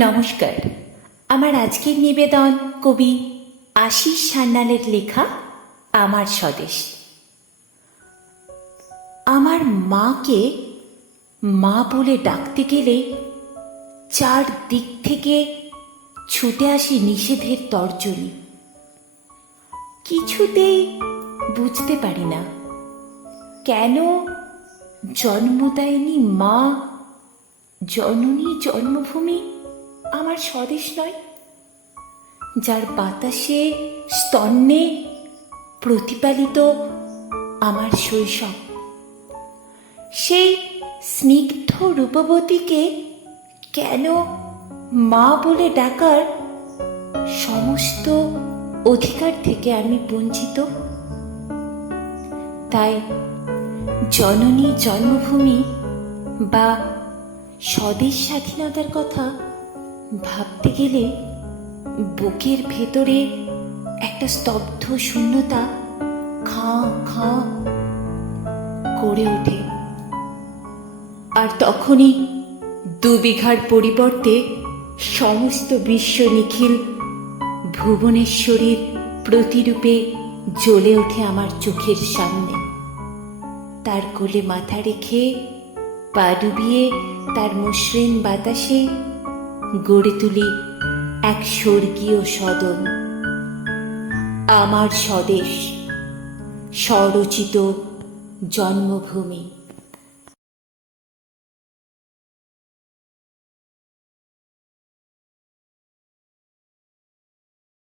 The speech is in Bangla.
নমস্কার। আমার আজকের নিবেদন কবি আশিস সান্যালের লেখা আমার স্বদেশ। আমার মাকে মা বলে ডাকতে গেলে চার দিক থেকে ছুটে আসে নিষেধের তর্জনী। কিছুতেই বুঝতে পারি না কেন জন্মদায়িনী মা, জননী জন্মভূমি আমার স্বদেশ নয়, যার বাতাসে স্তন্যে প্রতিপালিত আমার শৈশব। সেই স্নিগ্ধ রূপবতীকে কেন মা বলে ডাকার সমস্ত অধিকার থেকে আমি বঞ্চিত? তাই জননী জন্মভূমি বা স্বদেশ স্বাধীনতার কথা ভাবতে গেলে বুকের ভেতরে একটা স্তব্ধ শূন্যতা খাঁ খাঁ করে ওঠে। আর তখনই 2 বিঘার পরিবর্তে সমস্ত বিশ্ব নিখিল ভুবনেশ্বরীর প্রতিরূপে জ্বলে ওঠে আমার চোখের সামনে। তার কোলে মাথা রেখে পা ডুবিয়ে তার মসৃণ বাতাসে গড়ে তুলি এক স্বর্গীয় সদন। আমার স্বদেশ, স্বরচিত জন্মভূমি।